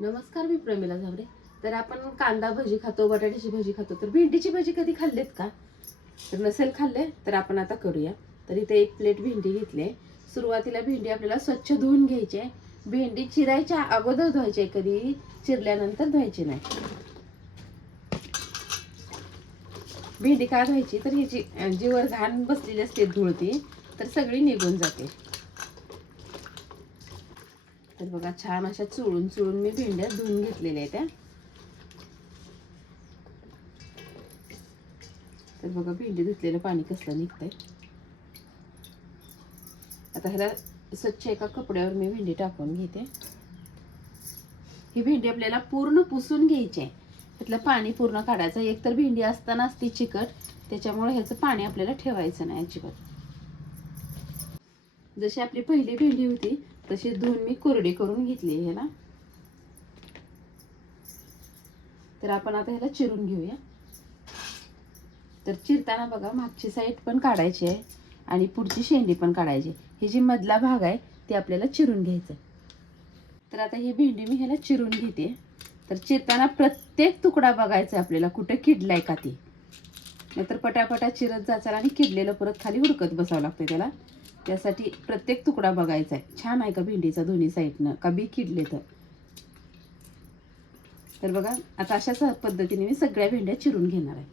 नमस्कार, मी प्रमिला झावरे. तर आपण कांदा भजी खातो, बटाट्याची भजी खातो, तर भेंडीची भजी कधी खाल्लेत का? तर नसेल खाल्ले तर आपण आता करूया. तर इथे एक प्लेट भेंडी घेतली आहे. सुरुवातीला भेंडी आपल्याला स्वच्छ धुवून घ्यायची आहे. भेंडी चिरायच्या अगोदर धुवायची आहे, कधी चिरल्यानंतर धुवायची नाही. भेंडी का धुवायची तर ह्याची जी वर घाण बसलेली असते धुळती, तर सगळी निघून जाते. तर बघा, छान अशा चुळून चुळून मी भेंड्या धुवून घेतलेल्या आहेत त्या. तर बघा, भेंडी धुतलेलं पाणी कसलं निघतंय. आता ह्याला स्वच्छ एका कपड्यावर मी भेंडी टाकून घेते. ही भेंडी आपल्याला पूर्ण पुसून घ्यायची आहे. त्यातलं पाणी पूर्ण काढायचं. एकतर भेंडी असतानाच ती चिकट, त्याच्यामुळे ह्याचं पाणी आपल्याला ठेवायचं नाही अजिबात. जशी आपली पहिली भेंडी होती तशी धुवून मी कोरडी करून घेतली ह्याला. तर आपण आता ह्याला चिरून घेऊया. तर चिरताना बघा, मागची साईड पण काढायची आहे आणि पुढची शेंडी पण काढायची. ही जी मधला भाग आहे ते आपल्याला चिरून घ्यायचं. तर आता ही भेंडी मी ह्याला चिरून घेते. तर चिरताना प्रत्येक तुकडा बघायचा आपल्याला, कुठं किडलाय का ते, नाहीतर पटापटा चिरत जाचाल आणि किडलेलं परत खाली हुडकत बसावं लागतं त्याला. त्यासाठी प्रत्येक तुकडा बघायचा आहे, छान आहे का भेंडीचा दोन्ही साईडनं, का बी किडले तर बघा, आता अशाच पद्धतीने मी सगळ्या भेंड्या चिरून घेणार आहे.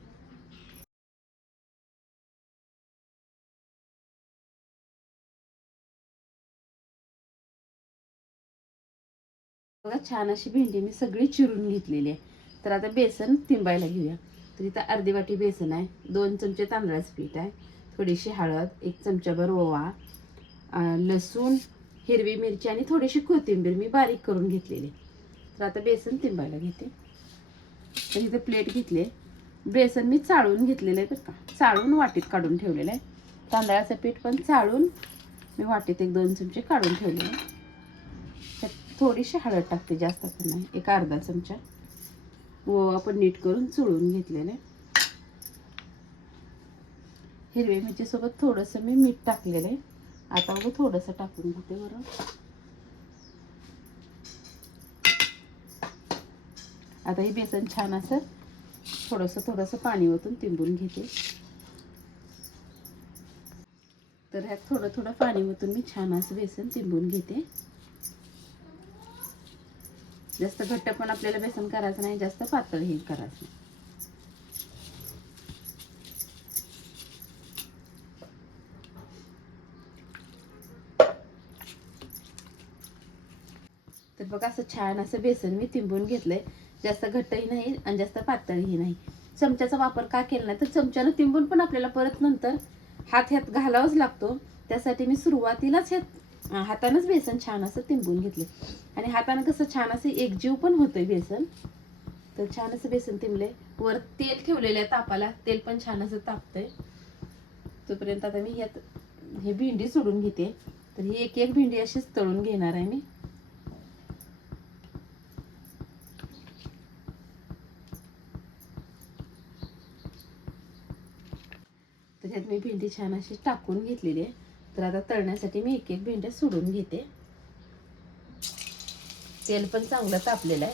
बघा, छान अशी भेंडी मी सगळी चिरून घेतलेली आहे. तर आता बेसन तिंबायला घेऊया. तर इथं अर्धी वाटी बेसन आहे, 2 चमचे तांदळाचं पीठ आहे, थोडीशी हळद, 1 चमचाभर ओवा, लसूण, हिरवी मिरची आणि थोडीशी कोथिंबीर मी बारीक करून घेतलेली. तर आता बेसन तिंबायला घेते. तर इथं प्लेट घेतली. बेसन मी चाळून घेतलेलं आहे बरं का, चाळून वाटीत काढून ठेवलेलं आहे. तांदळाचं पीठ पण चाळून मी वाटीत 1-2 चमचे काढून ठेवले आहे. थोडीशी हळद टाकते, जास्त पण नाही, एक अर्धा चमचा. ओवा पण नीट करून चुळून घेतलेलं आहे. हिरवी मिरची सोबत थोडंसं मी मीठ टाकलेलं आहे. आता बघू, थोडंसं टाकून घेते बरं. आता हे बेसन छान असं थोडंसं पाणी ओतून तिंबून घेते. तर ह्यात थोडं पाणी ओतून मी छान असं बेसन तिंबून घेते. जास्त घट्ट पण आपल्याला बेसन करायचं नाही, जास्त पातळही करायचं नाही. तर बघा, असं छान असं बेसन मी तिंबून घेतलंय. जास्त घट्टही नाही आणि जास्त पातळही नाही. चमच्याचा वापर का केला नाही तर चमच्यानं तिंबून पण आपल्याला परत नंतर हात ह्यात घालावाच लागतो. त्यासाठी मी सुरुवातीलाच ह्यात हातानंच बेसन छान असं तिंबून घेतले. आणि हातानं कसं छान असं एकजीव पण होतंय बेसन. तर छान असं बेसन तिंबले. वर तेल ठेवलेलं आहे तापाला, तेल पण छान असं तापतंय. तोपर्यंत आता मी ह्यात हे भेंडी सोडून घेते. तर ही एक एक भेंडी अशीच तळून घेणार आहे मी. तर ह्यात मी भेंडी छान अशी टाकून घेतलेली आहे. तर आता तळण्यासाठी मी एक एक भेंड्या सोडून घेते. तेल पण चांगलं तापलेलं आहे.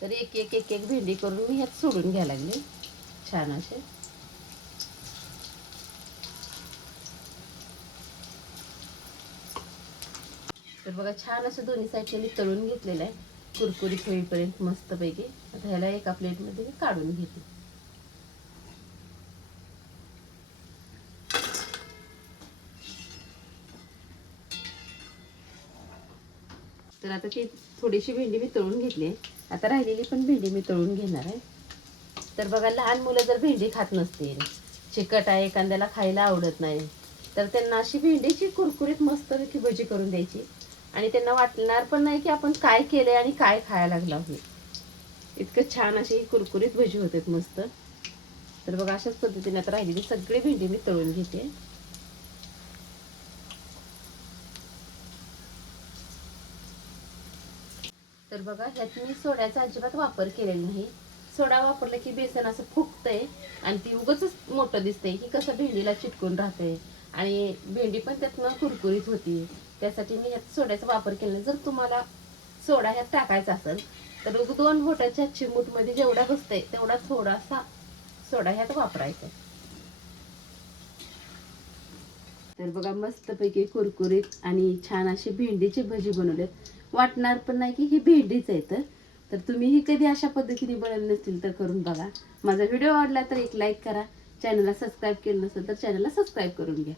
तर एक एक भेंडी करून मी ह्यात सोडून घ्यायला लागले छान असे. तर बघा, छान असं दोन्ही साईडने मी तळून घेतलेलं आहे कुरकुरीत होईपर्यंत मस्तपैकी. आता ह्याला एका प्लेटमध्ये मी काढून घेते. तर आता ती थोडीशी भेंडी मी तळून घेतली आहे. आता राहिलेली पण भेंडी मी तळून घेणार आहे. तर बघा, लहान मुलं जर भेंडी खात नसतील, चिकट आहे, एखाद्याला खायला आवडत नाही, तर त्यांना अशी भेंडीची कुरकुरीत मस्तपैकी भजी करून द्यायची. आणि त्यांना वाटणार पण नाही की आपण काय केलंय आणि काय खायला लागलो आहे. इतकं छान अशी कुरकुरीत भजी होतात मस्त. तर बघा, अशाच पद्धतीने आता राहिलेली सगळी भेंडी मी तळून घेते. तर बघा, ह्यात मी सोड्याचा अजिबात वापर केलेला नाही. सोडा वापरला की बेसन असं फुगतंय आणि ती उगाच मोठं दिसतंय की कसं भेंडीला चिटकून राहतंय आणि भेंडी पण त्यातनं कुरकुरीत होती. त्यासाठी मी ह्यात सोड्याचा वापर केला. जर तुम्हाला सोडा ह्यात टाकायचा असेल तर 2 बोटाच्या चिमूटमध्ये जेवढा बसतंय तेवढा थोडासा सोडा ह्यात वापरायचा. तर बघा मस्तपैकी कुरकुरीत आणि छान अशी भेंडीची भजी बनवलेत. वाटणार पण नाही की ही भेंडीच आहे. तर तुम्हीही कधी अशा पद्धतीने बनवले नसतील तर करून बघा. माझा व्हिडिओ आवडला तर एक लाईक करा. चॅनलला सबस्क्राईब केलं नसेल तर चॅनलला सबस्क्राईब करून घ्या.